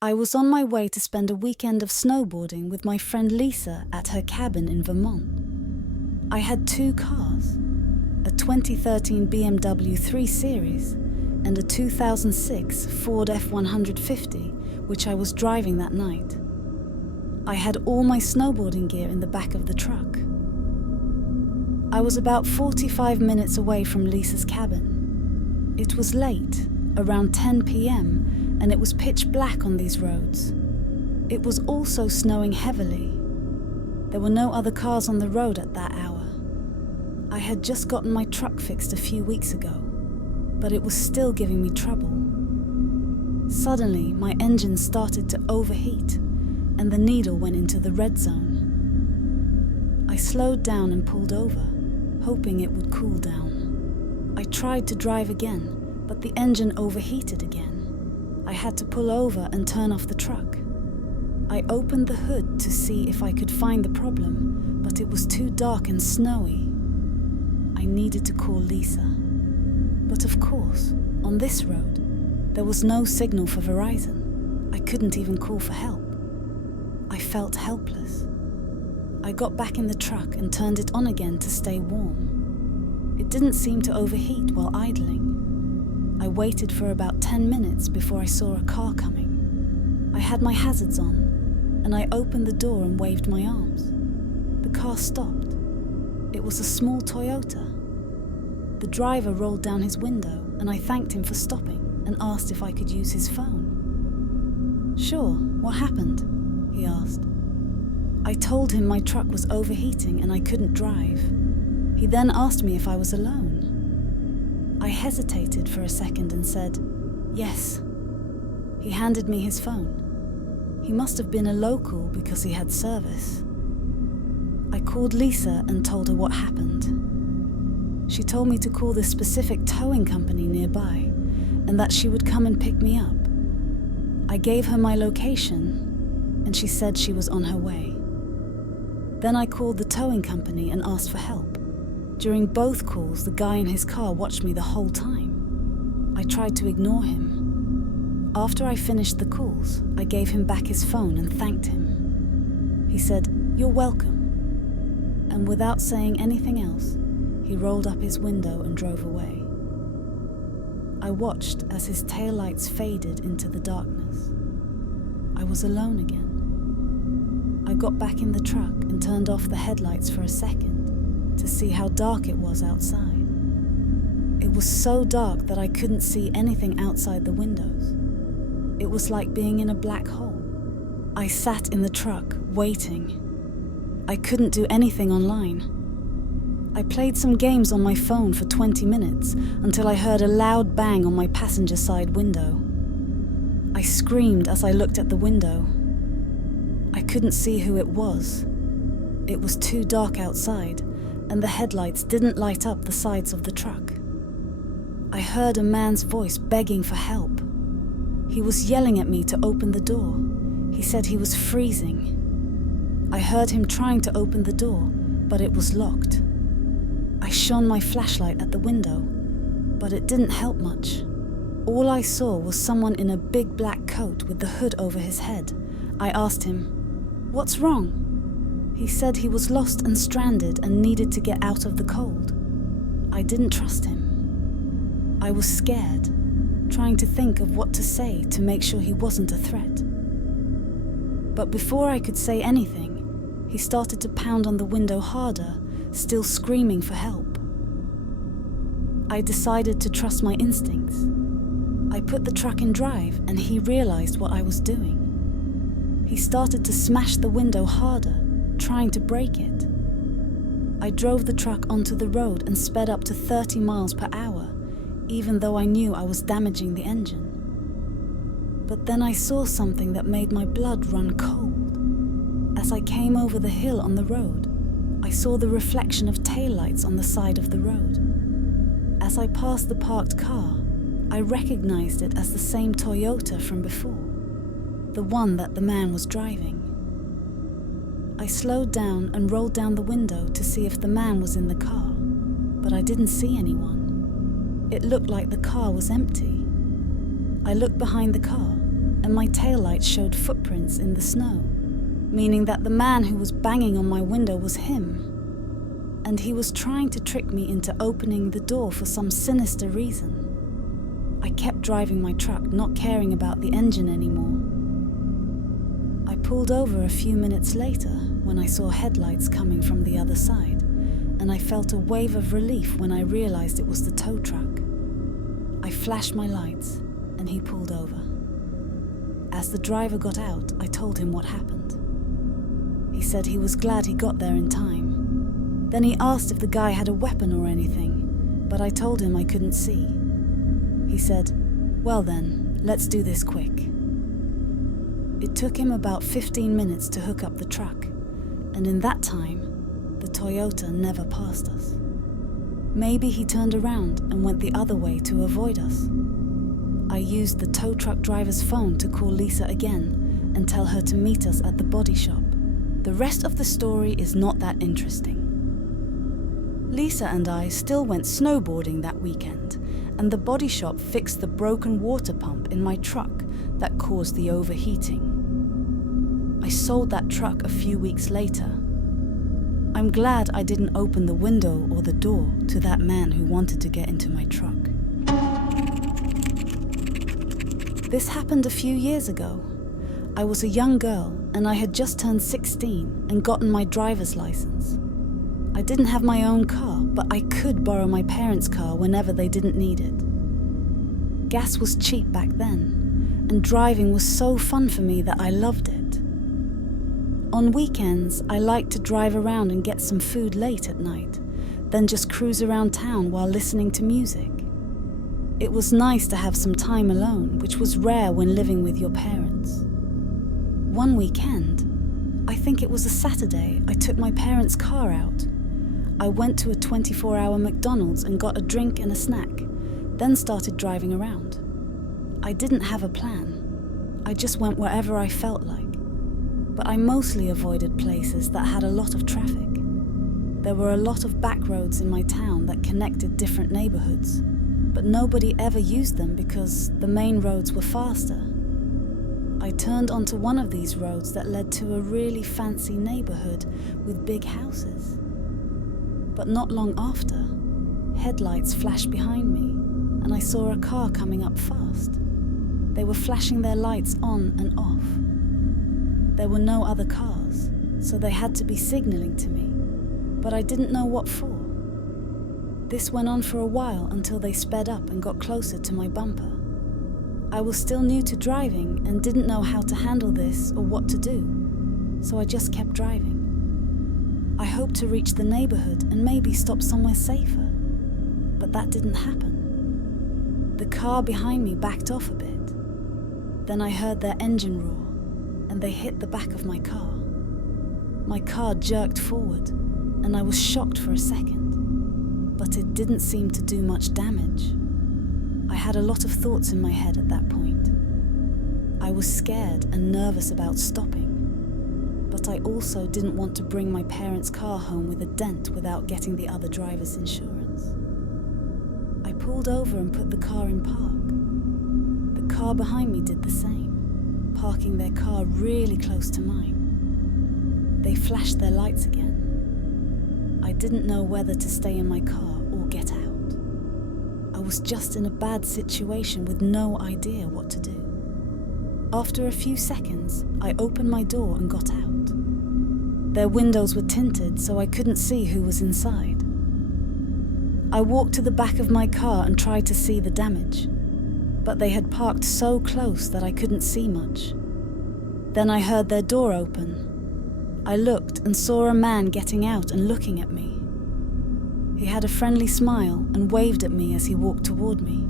I was on my way to spend a weekend of snowboarding with my friend Lisa at her cabin in Vermont. I had 2 cars, a 2013 BMW 3 Series and a 2006 Ford F-150, which I was driving that night. I had all my snowboarding gear in the back of the truck. I was about 45 minutes away from Lisa's cabin. It was late, around 10 p.m., and it was pitch black on these roads. It was also snowing heavily. There were no other cars on the road at that hour. I had just gotten my truck fixed a few weeks ago, but it was still giving me trouble. Suddenly, my engine started to overheat, and the needle went into the red zone. I slowed down and pulled over, hoping it would cool down. I tried to drive again, but the engine overheated again. I had to pull over and turn off the truck. I opened the hood to see if I could find the problem, but it was too dark and snowy. I needed to call Lisa. But of course, on this road, there was no signal for Verizon. I couldn't even call for help. I felt helpless. I got back in the truck and turned it on again to stay warm. It didn't seem to overheat while idling. I waited for about 10 minutes before I saw a car coming. I had my hazards on, and I opened the door and waved my arms. The car stopped. It was a small Toyota. The driver rolled down his window, and I thanked him for stopping and asked if I could use his phone. "Sure, what happened?" he asked. I told him my truck was overheating and I couldn't drive. He then asked me if I was alone. I hesitated for a second and said, "Yes." He handed me his phone. He must have been a local because he had service. I called Lisa and told her what happened. She told me to call this specific towing company nearby and that she would come and pick me up. I gave her my location and she said she was on her way. Then I called the towing company and asked for help. During both calls, the guy in his car watched me the whole time. I tried to ignore him. After I finished the calls, I gave him back his phone and thanked him. He said, "You're welcome." And without saying anything else, he rolled up his window and drove away. I watched as his taillights faded into the darkness. I was alone again. I got back in the truck and turned off the headlights for a second to see how dark it was outside. It was so dark that I couldn't see anything outside the windows. It was like being in a black hole. I sat in the truck, waiting. I couldn't do anything online. I played some games on my phone for 20 minutes until I heard a loud bang on my passenger side window. I screamed as I looked at the window. I couldn't see who it was. It was too dark outside, and the headlights didn't light up the sides of the truck. I heard a man's voice begging for help. He was yelling at me to open the door. He said he was freezing. I heard him trying to open the door, but it was locked. I shone my flashlight at the window, but it didn't help much. All I saw was someone in a big black coat with the hood over his head. I asked him, "What's wrong?" He said he was lost and stranded and needed to get out of the cold. I didn't trust him. I was scared, trying to think of what to say to make sure he wasn't a threat. But before I could say anything, he started to pound on the window harder, still screaming for help. I decided to trust my instincts. I put the truck in drive and he realized what I was doing. He started to smash the window harder, trying to break it. I drove the truck onto the road and sped up to 30 miles per hour, even though I knew I was damaging the engine. But then I saw something that made my blood run cold. As I came over the hill on the road, I saw the reflection of taillights on the side of the road. As I passed the parked car, I recognized it as the same Toyota from before, the one that the man was driving. I slowed down and rolled down the window to see if the man was in the car, but I didn't see anyone. It looked like the car was empty. I looked behind the car, and my taillights showed footprints in the snow, meaning that the man who was banging on my window was him. And he was trying to trick me into opening the door for some sinister reason. I kept driving my truck, not caring about the engine anymore. I pulled over a few minutes later when I saw headlights coming from the other side, and I felt a wave of relief when I realized it was the tow truck. I flashed my lights, and he pulled over. As the driver got out, I told him what happened. He said he was glad he got there in time. Then he asked if the guy had a weapon or anything, but I told him I couldn't see. He said, "Well then, let's do this quick." It took him about 15 minutes to hook up the truck, and in that time, the Toyota never passed us. Maybe he turned around and went the other way to avoid us. I used the tow truck driver's phone to call Lisa again and tell her to meet us at the body shop. The rest of the story is not that interesting. Lisa and I still went snowboarding that weekend, and the body shop fixed the broken water pump in my truck that caused the overheating. I sold that truck a few weeks later. I'm glad I didn't open the window or the door to that man who wanted to get into my truck. This happened a few years ago. I was a young girl and I had just turned 16 and gotten my driver's license. I didn't have my own car, but I could borrow my parents' car whenever they didn't need it. Gas was cheap back then, and driving was so fun for me that I loved it. On weekends, I liked to drive around and get some food late at night, then just cruise around town while listening to music. It was nice to have some time alone, which was rare when living with your parents. One weekend, I think it was a Saturday, I took my parents' car out. I went to a 24-hour McDonald's and got a drink and a snack, then started driving around. I didn't have a plan. I just went wherever I felt like. But I mostly avoided places that had a lot of traffic. There were a lot of back roads in my town that connected different neighborhoods, but nobody ever used them because the main roads were faster. I turned onto one of these roads that led to a really fancy neighborhood with big houses. But not long after, headlights flashed behind me, and I saw a car coming up fast. They were flashing their lights on and off. There were no other cars, so they had to be signaling to me, but I didn't know what for. This went on for a while until they sped up and got closer to my bumper. I was still new to driving and didn't know how to handle this or what to do, so I just kept driving. I hoped to reach the neighborhood and maybe stop somewhere safer, but that didn't happen. The car behind me backed off a bit. Then I heard their engine roar, and they hit the back of my car. My car jerked forward, and I was shocked for a second, but it didn't seem to do much damage. I had a lot of thoughts in my head at that point. I was scared and nervous about stopping, but I also didn't want to bring my parents' car home with a dent without getting the other driver's insurance. I pulled over and put the car in park. The car behind me did the same, parking their car really close to mine. They flashed their lights again. I didn't know whether to stay in my car or get out. I was just in a bad situation with no idea what to do. After a few seconds, I opened my door and got out. Their windows were tinted, so I couldn't see who was inside. I walked to the back of my car and tried to see the damage, but they had parked so close that I couldn't see much. Then I heard their door open. I looked and saw a man getting out and looking at me. He had a friendly smile and waved at me as he walked toward me.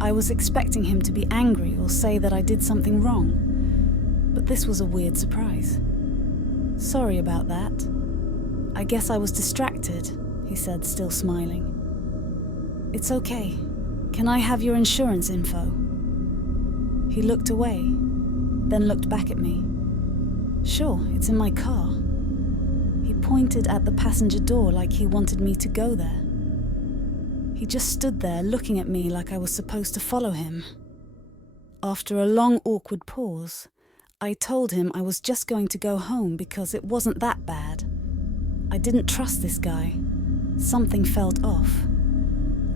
I was expecting him to be angry or say that I did something wrong, but this was a weird surprise. "Sorry about that. I guess I was distracted," he said, still smiling. "It's okay. Can I have your insurance info?" He looked away, then looked back at me. "Sure, it's in my car." He pointed at the passenger door like he wanted me to go there. He just stood there looking at me like I was supposed to follow him. After a long, awkward pause, I told him I was just going to go home because it wasn't that bad. I didn't trust this guy. Something felt off.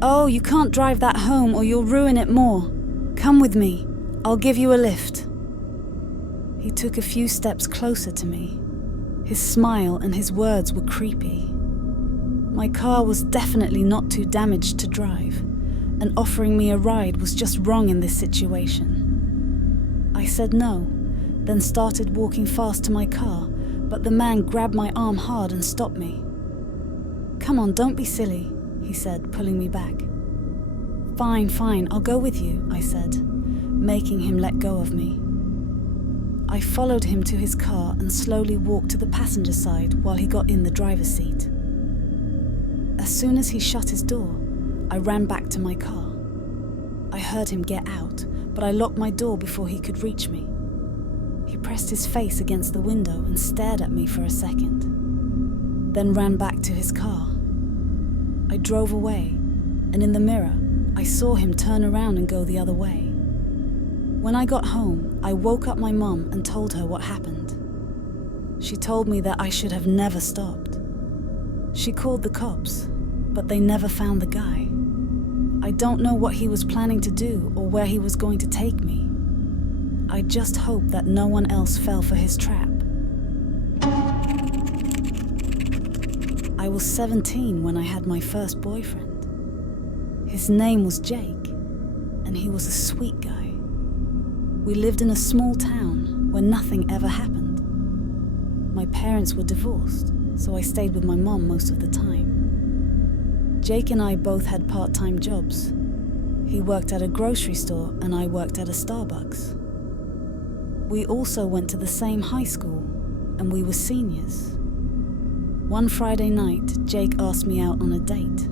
"Oh, you can't drive that home or you'll ruin it more. Come with me. I'll give you a lift." He took a few steps closer to me. His smile and his words were creepy. My car was definitely not too damaged to drive, and offering me a ride was just wrong in this situation. I said no, then started walking fast to my car, but the man grabbed my arm hard and stopped me. "Come on, don't be silly," he said, pulling me back. Fine, I'll go with you," I said, making him let go of me. I followed him to his car and slowly walked to the passenger side while he got in the driver's seat. As soon as he shut his door, I ran back to my car. I heard him get out, but I locked my door before he could reach me. He pressed his face against the window and stared at me for a second, then ran back to his car. I drove away, and in the mirror, I saw him turn around and go the other way. When I got home, I woke up my mum and told her what happened. She told me that I should have never stopped. She called the cops, but they never found the guy. I don't know what he was planning to do or where he was going to take me. I just hope that no one else fell for his trap. I was 17 when I had my first boyfriend. His name was Jake, and he was a sweet guy. We lived in a small town where nothing ever happened. My parents were divorced, so I stayed with my mom most of the time. Jake and I both had part-time jobs. He worked at a grocery store and I worked at a Starbucks. We also went to the same high school, and we were seniors. One Friday night, Jake asked me out on a date.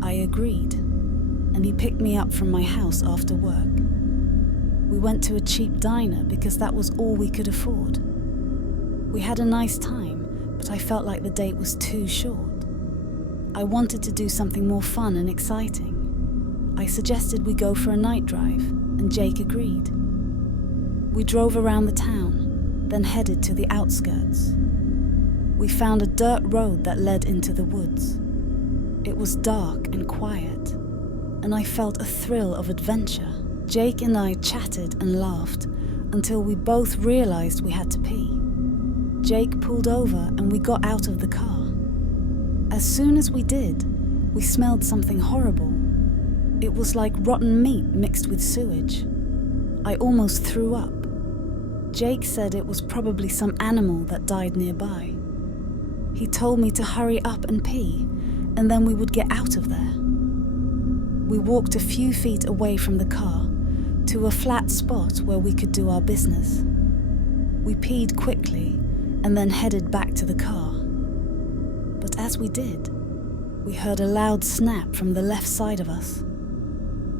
I agreed, and he picked me up from my house after work. We went to a cheap diner because that was all we could afford. We had a nice time, but I felt like the date was too short. I wanted to do something more fun and exciting. I suggested we go for a night drive, and Jake agreed. We drove around the town, then headed to the outskirts. We found a dirt road that led into the woods. It was dark and quiet, and I felt a thrill of adventure. Jake and I chatted and laughed until we both realized we had to pee. Jake pulled over and we got out of the car. As soon as we did, we smelled something horrible. It was like rotten meat mixed with sewage. I almost threw up. Jake said it was probably some animal that died nearby. He told me to hurry up and pee, and then we would get out of there. We walked a few feet away from the car to a flat spot where we could do our business. We peed quickly and then headed back to the car. But as we did, we heard a loud snap from the left side of us.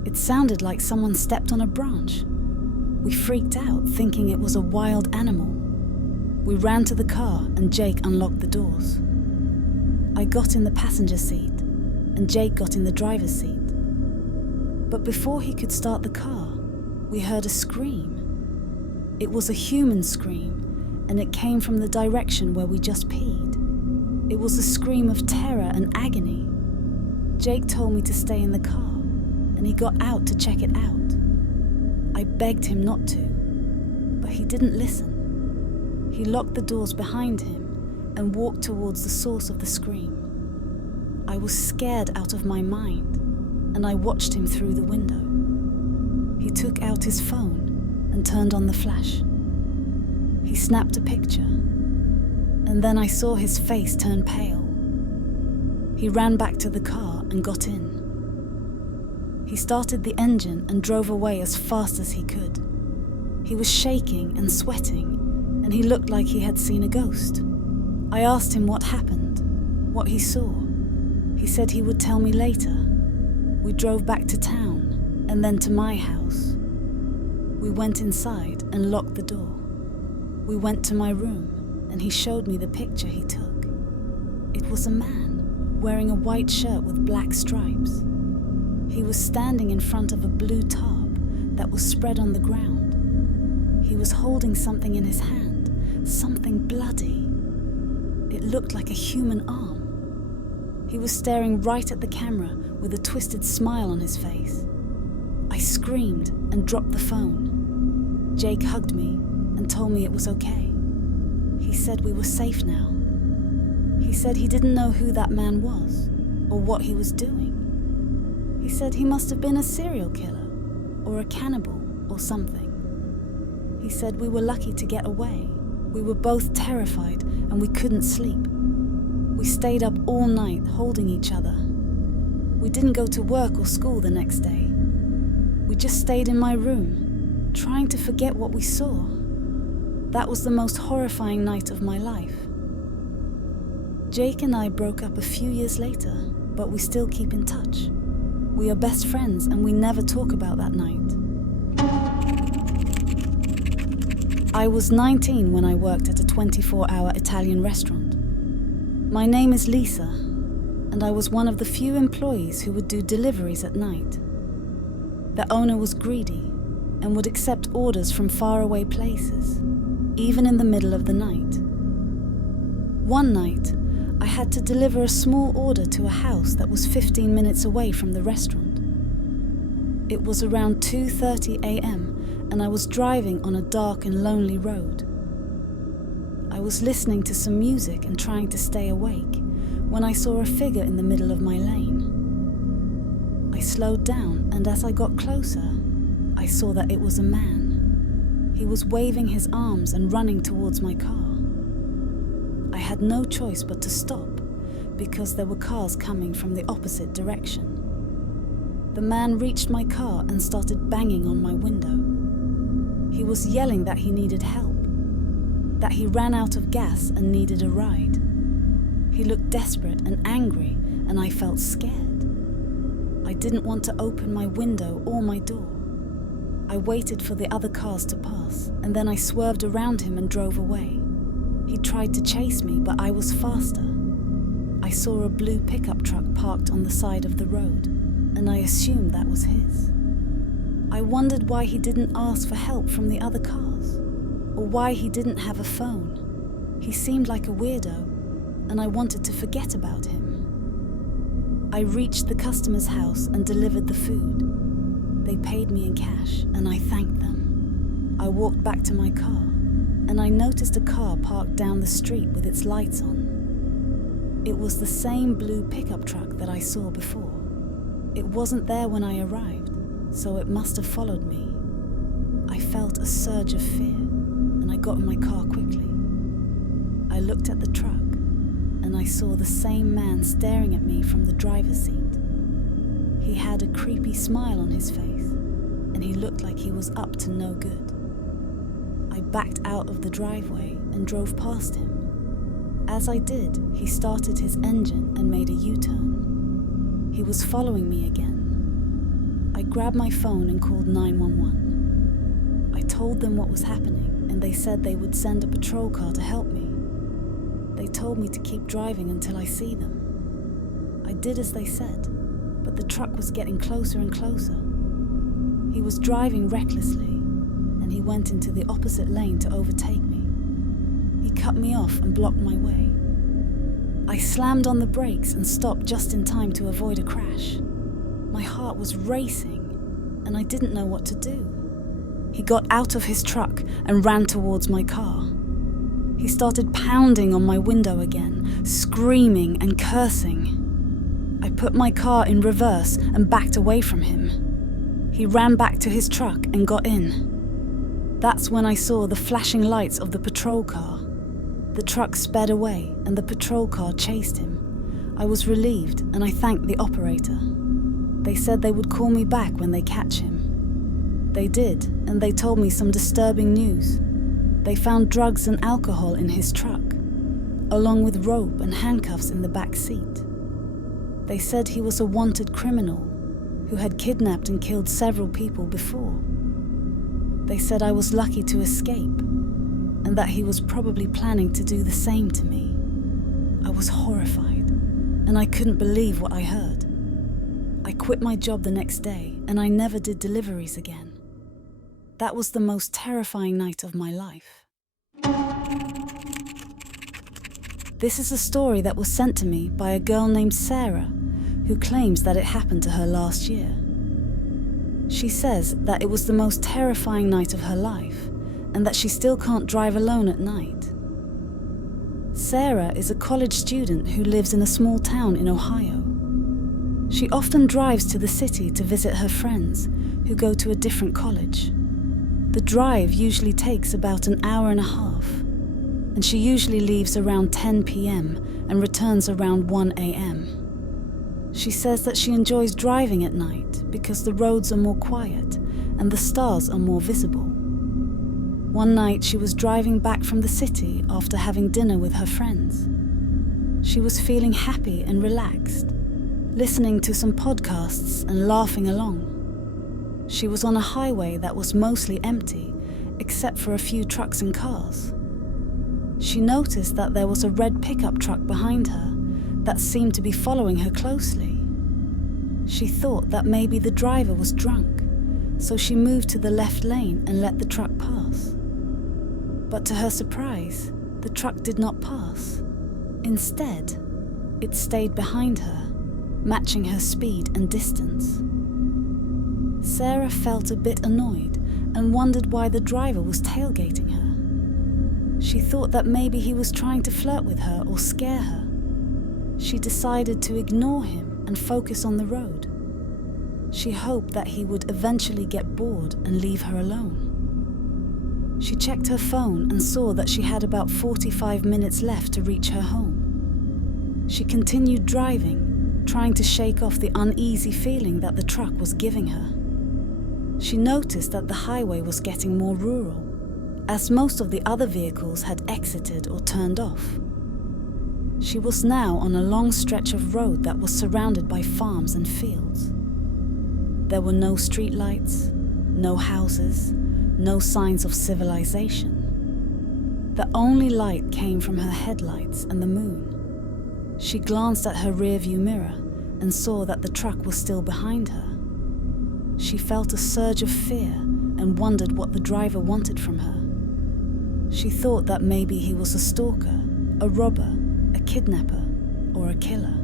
It sounded like someone stepped on a branch. We freaked out, thinking it was a wild animal. We ran to the car and Jake unlocked the doors. I got in the passenger seat and Jake got in the driver's seat. But before he could start the car, we heard a scream. It was a human scream, and it came from the direction where we just peed. It was a scream of terror and agony. Jake told me to stay in the car, and he got out to check it out. I begged him not to, but he didn't listen. He locked the doors behind him and walked towards the source of the scream. I was scared out of my mind, and I watched him through the window. He took out his phone and turned on the flash. He snapped a picture, and then I saw his face turn pale. He ran back to the car and got in. He started the engine and drove away as fast as he could. He was shaking and sweating, and he looked like he had seen a ghost. I asked him what happened, what he saw. He said he would tell me later. We drove back to town, and then to my house. We went inside and locked the door. We went to my room, and he showed me the picture he took. It was a man wearing a white shirt with black stripes. He was standing in front of a blue tarp that was spread on the ground. He was holding something in his hand, something bloody. It looked like a human arm. He was staring right at the camera with a twisted smile on his face. I screamed and dropped the phone. Jake hugged me and told me it was okay. He said we were safe now. He said he didn't know who that man was or what he was doing. He said he must have been a serial killer or a cannibal or something. He said we were lucky to get away. We were both terrified and we couldn't sleep. We stayed up all night holding each other. We didn't go to work or school the next day. We just stayed in my room, trying to forget what we saw. That was the most horrifying night of my life. Jake and I broke up a few years later, but we still keep in touch. We are best friends and we never talk about that night. I was 19 when I worked at a 24-hour Italian restaurant. My name is Lisa, and I was one of the few employees who would do deliveries at night. The owner was greedy and would accept orders from faraway places, even in the middle of the night. One night, I had to deliver a small order to a house that was 15 minutes away from the restaurant. It was around 2:30 a.m. and I was driving on a dark and lonely road. I was listening to some music and trying to stay awake when I saw a figure in the middle of my lane. I slowed down, and as I got closer, I saw that it was a man. He was waving his arms and running towards my car. I had no choice but to stop because there were cars coming from the opposite direction. The man reached my car and started banging on my window. He was yelling that he needed help, that he ran out of gas and needed a ride. He looked desperate and angry, and I felt scared. I didn't want to open my window or my door. I waited for the other cars to pass, and then I swerved around him and drove away. He tried to chase me, but I was faster. I saw a blue pickup truck parked on the side of the road, and I assumed that was his. I wondered why he didn't ask for help from the other cars, or why he didn't have a phone. He seemed like a weirdo, and I wanted to forget about him. I reached the customer's house and delivered the food. They paid me in cash, and I thanked them. I walked back to my car, and I noticed a car parked down the street with its lights on. It was the same blue pickup truck that I saw before. It wasn't there when I arrived, so it must have followed me. I felt a surge of fear, and I got in my car quickly. I looked at the truck, and I saw the same man staring at me from the driver's seat. He had a creepy smile on his face, and he looked like he was up to no good. I backed out of the driveway and drove past him. As I did, he started his engine and made a U-turn. He was following me again. I grabbed my phone and called 911. I told them what was happening, and they said they would send a patrol car to help me. They told me to keep driving until I see them. I did as they said, but the truck was getting closer and closer. He was driving recklessly, and he went into the opposite lane to overtake me. He cut me off and blocked my way. I slammed on the brakes and stopped just in time to avoid a crash. My heart was racing, and I didn't know what to do. He got out of his truck and ran towards my car. He started pounding on my window again, screaming and cursing. I put my car in reverse and backed away from him. He ran back to his truck and got in. That's when I saw the flashing lights of the patrol car. The truck sped away and the patrol car chased him. I was relieved and I thanked the operator. They said they would call me back when they catch him. They did, and they told me some disturbing news. They found drugs and alcohol in his truck, along with rope and handcuffs in the back seat. They said he was a wanted criminal who had kidnapped and killed several people before. They said I was lucky to escape, and that he was probably planning to do the same to me. I was horrified, and I couldn't believe what I heard. I quit my job the next day, and I never did deliveries again. that was the most terrifying night of my life. This is a story that was sent to me by a girl named Sarah, who claims that it happened to her last year. She says that it was the most terrifying night of her life, and that she still can't drive alone at night. Sarah is a college student who lives in a small town in Ohio. She often drives to the city to visit her friends who go to a different college. The drive usually takes about an hour and a half, and she usually leaves around 10 p.m. and returns around 1 a.m. She says that she enjoys driving at night because the roads are more quiet and the stars are more visible. One night she was driving back from the city after having dinner with her friends. She was feeling happy and relaxed, listening to some podcasts and laughing along. She was on a highway that was mostly empty, except for a few trucks and cars. She noticed that there was a red pickup truck behind her that seemed to be following her closely. She thought that maybe the driver was drunk, so she moved to the left lane and let the truck pass. But to her surprise, the truck did not pass. Instead, it stayed behind her, matching her speed and distance. Sarah felt a bit annoyed and wondered why the driver was tailgating her. She thought that maybe he was trying to flirt with her or scare her. She decided to ignore him and focus on the road. She hoped that he would eventually get bored and leave her alone. She checked her phone and saw that she had about 45 minutes left to reach her home. She continued driving, trying to shake off the uneasy feeling that the truck was giving her. She noticed that the highway was getting more rural, as most of the other vehicles had exited or turned off. She was now on a long stretch of road that was surrounded by farms and fields. There were no streetlights, no houses, no signs of civilization. The only light came from her headlights and the moon. She glanced at her rearview mirror and saw that the truck was still behind her. She felt a surge of fear and wondered what the driver wanted from her. She thought that maybe he was a stalker, a robber, a kidnapper, or a killer.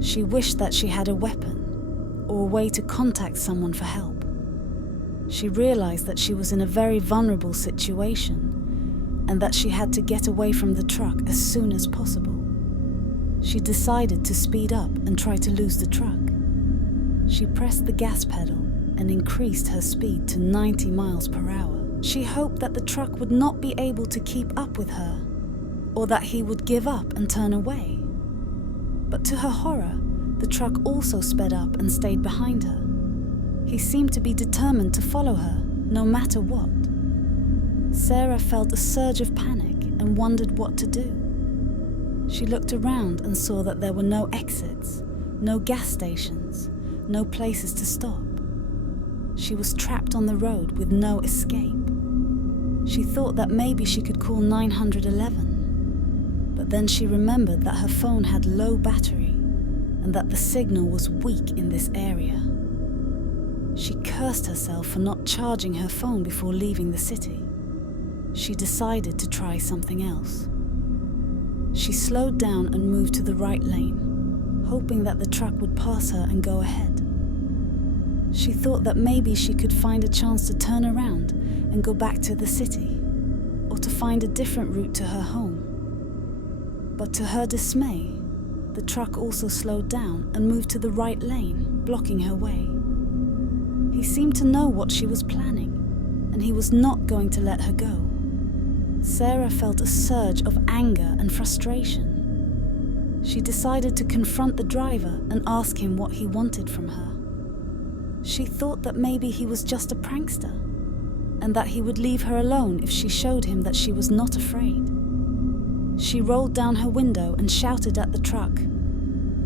She wished that she had a weapon or a way to contact someone for help. She realized that she was in a very vulnerable situation and that she had to get away from the truck as soon as possible. She decided to speed up and try to lose the truck. She pressed the gas pedal and increased her speed to 90 miles per hour. She hoped that the truck would not be able to keep up with her, or that he would give up and turn away. But to her horror, the truck also sped up and stayed behind her. He seemed to be determined to follow her, no matter what. Sarah felt a surge of panic and wondered what to do. She looked around and saw that there were no exits, no gas stations, no places to stop. She was trapped on the road with no escape. She thought that maybe she could call 911, but then she remembered that her phone had low battery and that the signal was weak in this area. She cursed herself for not charging her phone before leaving the city. She decided to try something else. She slowed down and moved to the right lane, hoping that the truck would pass her and go ahead. She thought that maybe she could find a chance to turn around and go back to the city, or to find a different route to her home. But to her dismay, the truck also slowed down and moved to the right lane, blocking her way. He seemed to know what she was planning, and he was not going to let her go. Sarah felt a surge of anger and frustration. She decided to confront the driver and ask him what he wanted from her. She thought that maybe he was just a prankster, and that he would leave her alone if she showed him that she was not afraid. She rolled down her window and shouted at the truck,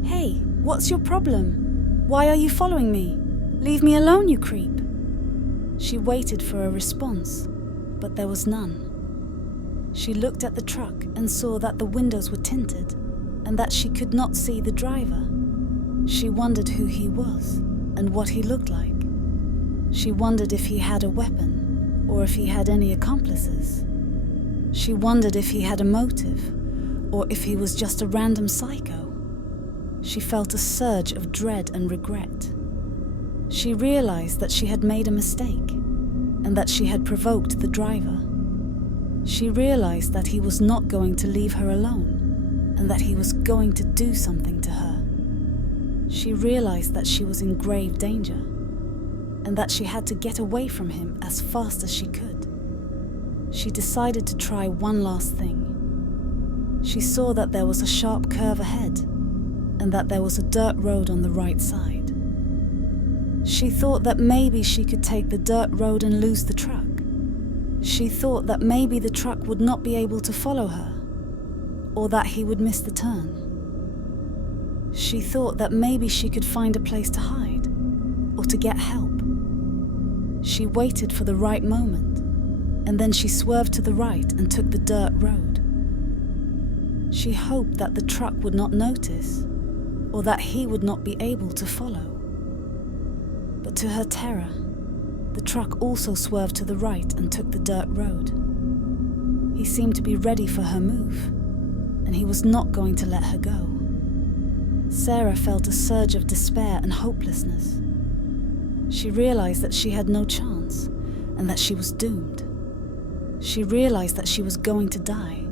"Hey, what's your problem? Why are you following me? Leave me alone, you creep." She waited for a response, but there was none. She looked at the truck and saw that the windows were tinted and that she could not see the driver. She wondered who he was and what he looked like. She wondered if he had a weapon, or if he had any accomplices. She wondered if he had a motive, or if he was just a random psycho. She felt a surge of dread and regret. She realized that she had made a mistake, and that she had provoked the driver. She realized that he was not going to leave her alone, and that he was going to do something to her. She realized that she was in grave danger, and that she had to get away from him as fast as she could. She decided to try one last thing. She saw that there was a sharp curve ahead, and that there was a dirt road on the right side. She thought that maybe she could take the dirt road and lose the truck. She thought that maybe the truck would not be able to follow her, or that he would miss the turn. She thought that maybe she could find a place to hide, or to get help. She waited for the right moment, and then she swerved to the right and took the dirt road. She hoped that the truck would not notice, or that he would not be able to follow. But to her terror, the truck also swerved to the right and took the dirt road. He seemed to be ready for her move, and he was not going to let her go. Sarah felt a surge of despair and hopelessness. She realized that she had no chance, and that she was doomed. She realized that she was going to die,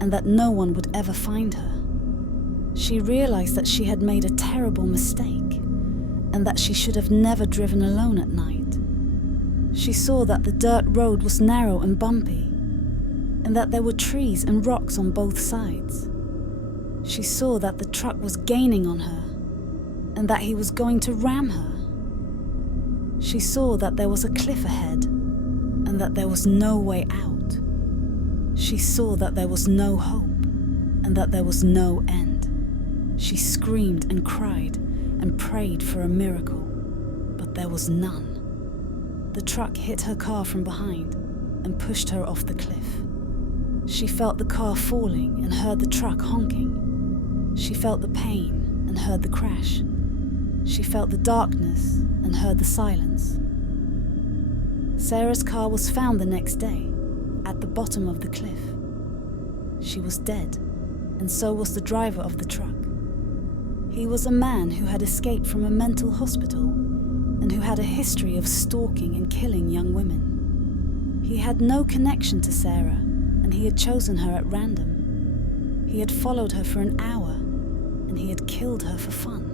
and that no one would ever find her. She realized that she had made a terrible mistake, and that she should have never driven alone at night. She saw that the dirt road was narrow and bumpy, and that there were trees and rocks on both sides. She saw that the truck was gaining on her, and that he was going to ram her. She saw that there was a cliff ahead, and that there was no way out. She saw that there was no hope, and that there was no end. She screamed and cried and prayed for a miracle, but there was none. The truck hit her car from behind and pushed her off the cliff. She felt the car falling and heard the truck honking. She felt the pain and heard the crash. She felt the darkness and heard the silence. Sarah's car was found the next day, at the bottom of the cliff. She was dead, and so was the driver of the truck. He was a man who had escaped from a mental hospital and who had a history of stalking and killing young women. He had no connection to Sarah, and he had chosen her at random. He had followed her for an hour, and he had killed her for fun.